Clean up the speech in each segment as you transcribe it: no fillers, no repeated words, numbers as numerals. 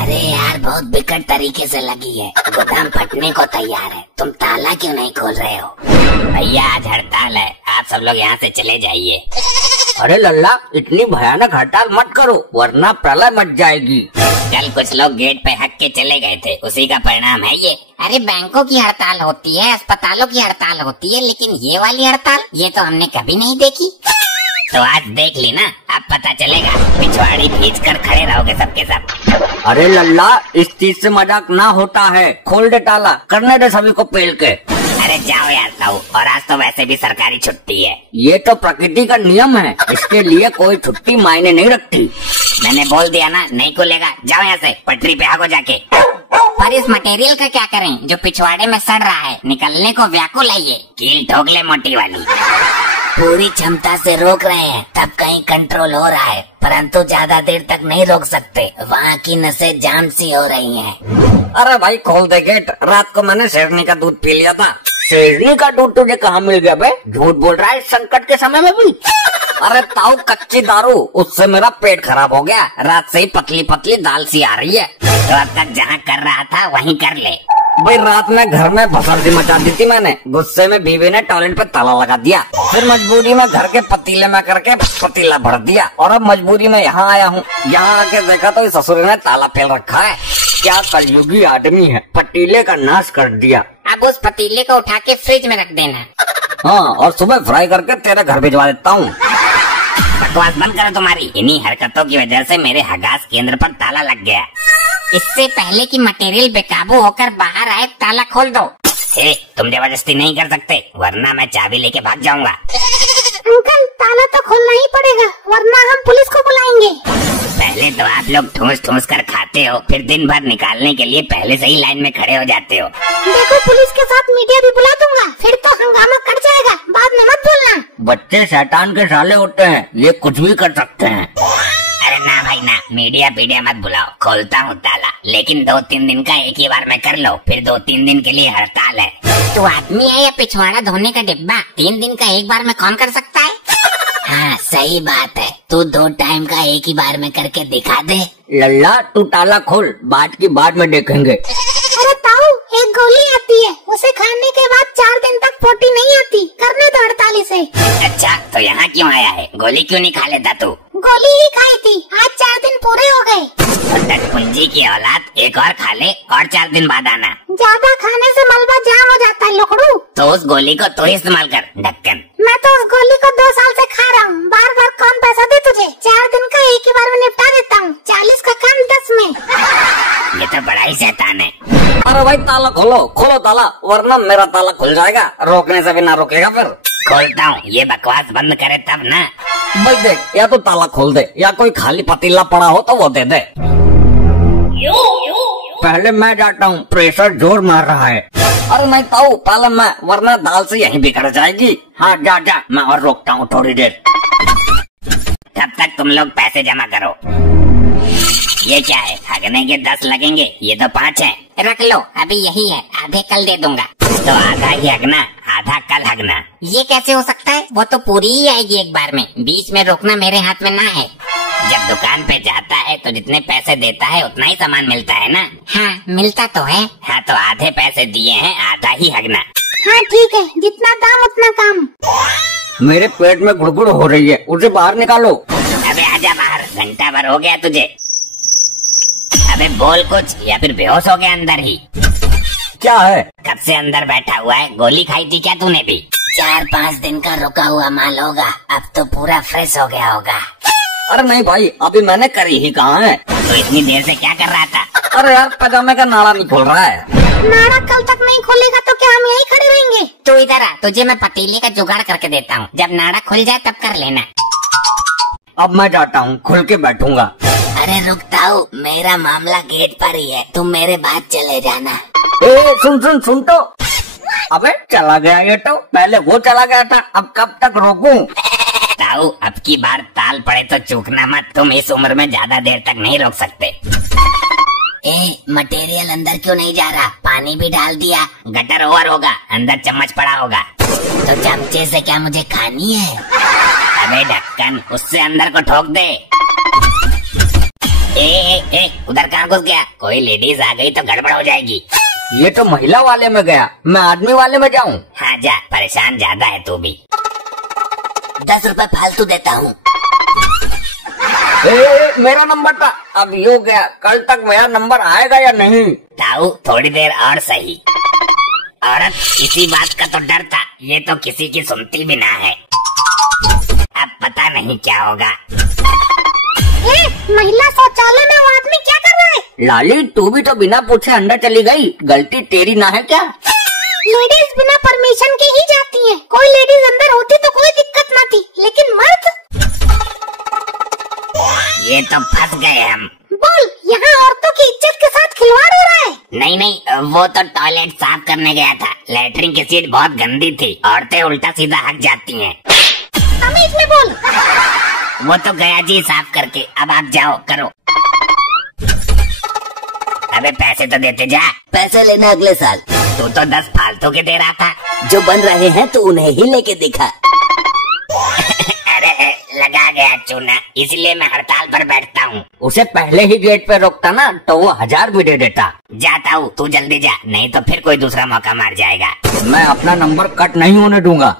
अरे यार बहुत विकट तरीके से लगी है, गोदाम फटने को तैयार है। तुम ताला क्यों नहीं खोल रहे हो? भैया आज हड़ताल है, आप सब लोग यहाँ से चले जाइए। अरे लल्ला इतनी भयानक हड़ताल मत करो वरना प्रलय मच जाएगी। कल कुछ लोग गेट पे हक के चले गए थे, उसी का परिणाम है ये। अरे बैंकों की हड़ताल होती है, अस्पतालों की हड़ताल होती है, लेकिन ये वाली हड़ताल ये तो हमने कभी नहीं देखी। तो आज देख ली ना, अब पता चलेगा। पिछवाड़ी खींच कर खड़े रहोगे सबके सब। अरे लल्ला इस चीज से मजाक ना होता है, खोल दे ताला, करने दे सभी को पेल के। अरे जाओ यार ताऊ, और आज तो वैसे भी सरकारी छुट्टी है। ये तो प्रकृति का नियम है, इसके लिए कोई छुट्टी मायने नहीं रखती। मैंने बोल दिया ना, नहीं खुलेगा। जाओ यहाँ से, पटरी पे आगो जाके। पर इस मटेरियल का क्या करें जो पिछवाड़े में सड़ रहा है? निकलने को व्याकुल है ये। कील ठोक ले मोटी वाली। पूरी क्षमता से रोक रहे हैं, तब कहीं कंट्रोल हो रहा है, परंतु ज्यादा देर तक नहीं रोक सकते, वहाँ की नसें जाम सी हो रही हैं। अरे भाई खोल दे गेट, रात को मैंने शेरनी का दूध पी लिया था। शेरनी का दूध तुझे कहाँ मिल गया बे? झूठ बोल रहा है संकट के समय में भी। अरे ताऊ कच्ची दारू, उससे मेरा पेट खराब हो गया। रात से ही पतली पतली दाल सी आ रही है। तो अब तक जहाँ कर रहा था वहीं कर ले। भाई रात में घर में भसड़ती मचा दी थी मैंने, गुस्से में बीवी ने टॉयलेट पे ताला लगा दिया, फिर मजबूरी में घर के पतीले में करके पतीला भर दिया, और अब मजबूरी में यहाँ आया हूँ। यहाँ आके देखा तो इस ससुर ने ताला फेल रखा है। क्या कलयुगी आदमी है, पतीले का नाश कर दिया। अब उस पतीले को उठा के फ्रिज में रख देना। हाँ और सुबह फ्राई करके तेरे घर भिजवा देता हूँ। बकवास बंद करो तुम्हारी। इन्हीं हरकतों की वजह से मेरे हगास केंद्र पर ताला लग गया। इससे पहले कि मटेरियल बेकाबू होकर बाहर आए, ताला खोल दो। तुम जबरदस्ती नहीं कर सकते, वरना मैं चाबी लेके भाग जाऊंगा। अंकल ताला तो खोलना ही पड़ेगा, वरना हम पुलिस को बुलाएंगे। पहले तो आप लोग ठूस ठूस कर खाते हो, फिर दिन भर निकालने के लिए पहले से ही लाइन में खड़े हो जाते हो। देखो पुलिस के साथ मीडिया भी बुला दूंगा, फिर तो हंगामा कट जाएगा। बाद में मत बोलना। बच्चे शैतान के साले होते हैं, ये कुछ भी कर सकते हैं। अरे ना भाई ना, मीडिया पीडिया मत बुलाओ, खोलता हूँ ताला, लेकिन 2-3 दिन का एक ही बार में कर लो, फिर 2-3 दिन के लिए हड़ताल है। तो आदमी है या पिछवाड़ा धोने का डिब्बा? 3 दिन का एक बार में कौन कर सकता है? हाँ सही बात है, तू 2 टाइम का एक ही बार में करके दिखा दे। लल्ला तू ताला खोल, बात की बाद में देखेंगे। अरे ताऊ एक गोली आती है, उसे खाने के बाद 4 दिन तक पोटी नहीं आती, करने दो 48 से। अच्छा तो यहाँ क्यों आया है? गोली क्यों नहीं खा लेता तू? गोली ही खाई थी, आज 4 दिन पूरे हो गए। पूंजी की औलाद, एक और खा ले और 4 दिन बाद आना। ज्यादा खाने से मलबा जाम हो जाता है लोकड़ू। तो उस गोली को तो इस्तेमाल कर ढक्कन। मैं तो उस गोली को 2 साल से खा रहा हूँ, बार बार कौन पैसा दे तुझे? 4 दिन का एक ही बार में निपटा देता हूँ, 40 का काम 10 में। ये तो बड़ा ही शैतान है। अरे भाई ताला खोलो, खोलो ताला, वरना मेरा ताला खुल जाएगा, रोकने से भी ना रोकेगा फिर। खोलता हूँ, ये बकवास बंद करे तब ना। भाई देख, या तो ताला खोल दे या कोई खाली पतीला पड़ा हो तो वो दे दे। पहले मैं जाता हूँ, प्रेशर जोर मार रहा है। अरे नहीं ताऊ पहले मैं, वरना दाल से यहीं बिगड़ जाएगी। हाँ जा जा, मैं और रोकता हूँ थोड़ी देर। तब तक तुम लोग पैसे जमा करो। ये क्या है? हगने के 10 लगेंगे, ये तो 5 है। रख लो, अभी यही है, आधे कल दे दूंगा। तो आधा ही हगना, आधा कल हगना। ये कैसे हो सकता है? वो तो पूरी ही आएगी एक बार में, बीच में रोकना मेरे हाथ में ना है। जब दुकान पे जाता है तो जितने पैसे देता है उतना ही सामान मिलता है ना? हाँ मिलता तो है। हाँ तो आधे पैसे दिए हैं, आधा ही हगना। हाँ ठीक है, जितना दाम उतना काम। मेरे पेट में गुड़गुड़ हो रही है, उसे बाहर निकालो। अबे आजा बाहर, घंटा भर हो गया तुझे। अबे बोल कुछ, या फिर बेहोश हो गया अंदर ही? क्या है? कब से अंदर बैठा हुआ है? गोली खाई थी क्या तूने भी? 4-5 दिन का रुका हुआ माल होगा, अब तो पूरा फ्रेश हो गया होगा। अरे नहीं भाई, अभी मैंने करी ही कहाँ है। तो इतनी देर से क्या कर रहा था? अरे यार पजामे का नाड़ा नहीं खोल रहा है। नाड़ा कल तक नहीं खोलेगा तो क्या हम यहीं खड़े रहेंगे? तू इधर आ, तुझे मैं पतीले का जुगाड़ करके देता हूँ, जब नाड़ा खुल जाए तब कर लेना। अब मैं जाता हूँ, खुल के बैठूंगा। अरे रुकता हूँ, मेरा मामला गेट पर ही है, तुम मेरे बाद चले जाना। ए सुन तो। अबे चला गया ये तो, पहले वो चला गया था, अब कब तक रोकूं? ताऊ अब की बार ताल पड़े तो चूकना मत, तुम इस उम्र में ज्यादा देर तक नहीं रोक सकते। मटेरियल अंदर क्यों नहीं जा रहा? पानी भी डाल दिया, गटर ओवर होगा, अंदर चम्मच पड़ा होगा। तो चमचे से क्या मुझे खानी है? अबे ढक्कन, उससे अंदर को ठोक दे। उधर कहाँ घुस गया? कोई लेडीज आ गई तो गड़बड़ हो जाएगी। ये तो महिला वाले में गया, मैं आदमी वाले में जाऊँ? हाँ जा, परेशान ज्यादा है तू भी। 10 रुपए फालतू देता हूँ। मेरा नंबर था, अब ये हो गया, कल तक मेरा नंबर आएगा या नहीं? ताऊ थोड़ी देर और सही। औरत इसी बात का तो डर था, ये तो किसी की सुनती भी ना है। अब पता नहीं क्या होगा। महिला शौचालय में वो आदमी क्या कर रहा है? लाली तू भी तो बिना पूछे अंदर चली गई, गलती तेरी ना है क्या? लेडीज बिना परमिशन के ही जाती हैं। कोई लेडीज अंदर होती तो कोई दिक्कत ना थी, लेकिन मर्द। ये तो फंस गए हम। बोल, यहाँ औरतों की इज्जत के साथ खिलवाड़ हो रहा है। नहीं, वो तो टॉयलेट साफ करने गया था। लैट्रिन की सीट बहुत गंदी थी, औरतें उल्टा सीधा हक जाती हैं। तमीज में बोल। वो तो गया जी साफ करके, अब आप जाओ करो। अबे पैसे तो देते जा। पैसे लेना अगले साल। तू तो 10 फालतू के दे रहा था। जो बन रहे हैं तो उन्हें ही लेके दिखा। अरे लगा गया चूना, इसलिए मैं हड़ताल पर बैठता हूँ। उसे पहले ही गेट पे रोकता ना तो वो 1000 भी दे देता। जाता हूँ, तू जल्दी जा, नहीं तो फिर कोई दूसरा मौका मार जाएगा। मैं अपना नंबर कट नहीं होने दूंगा।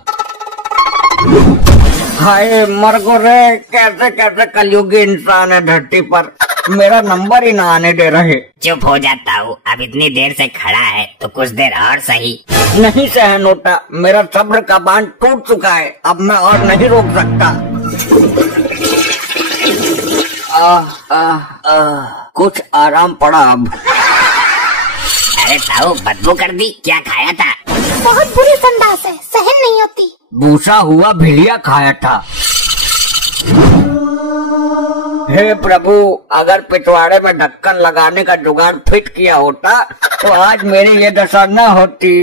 हाय मर गो रे, कैसे कैसे कलयुगी इंसान है धरती पर, मेरा नंबर ही ना आने दे रहे। चुप हो जाता हूँ, अब इतनी देर से खड़ा है तो कुछ देर और सही। नहीं सहन होता, मेरा सब्र का बांध टूट चुका है, अब मैं और नहीं रोक सकता। कुछ आराम पड़ा अब। अरे ताऊ बदबू कर दी, क्या खाया था? बहुत बुरी संडास है, सहन नहीं होती। भूसा हुआ भिड़िया खाया था। हे प्रभु, अगर पिछवाड़े में ढक्कन लगाने का जुगाड़ फिट किया होता तो आज मेरी ये दशा न होती।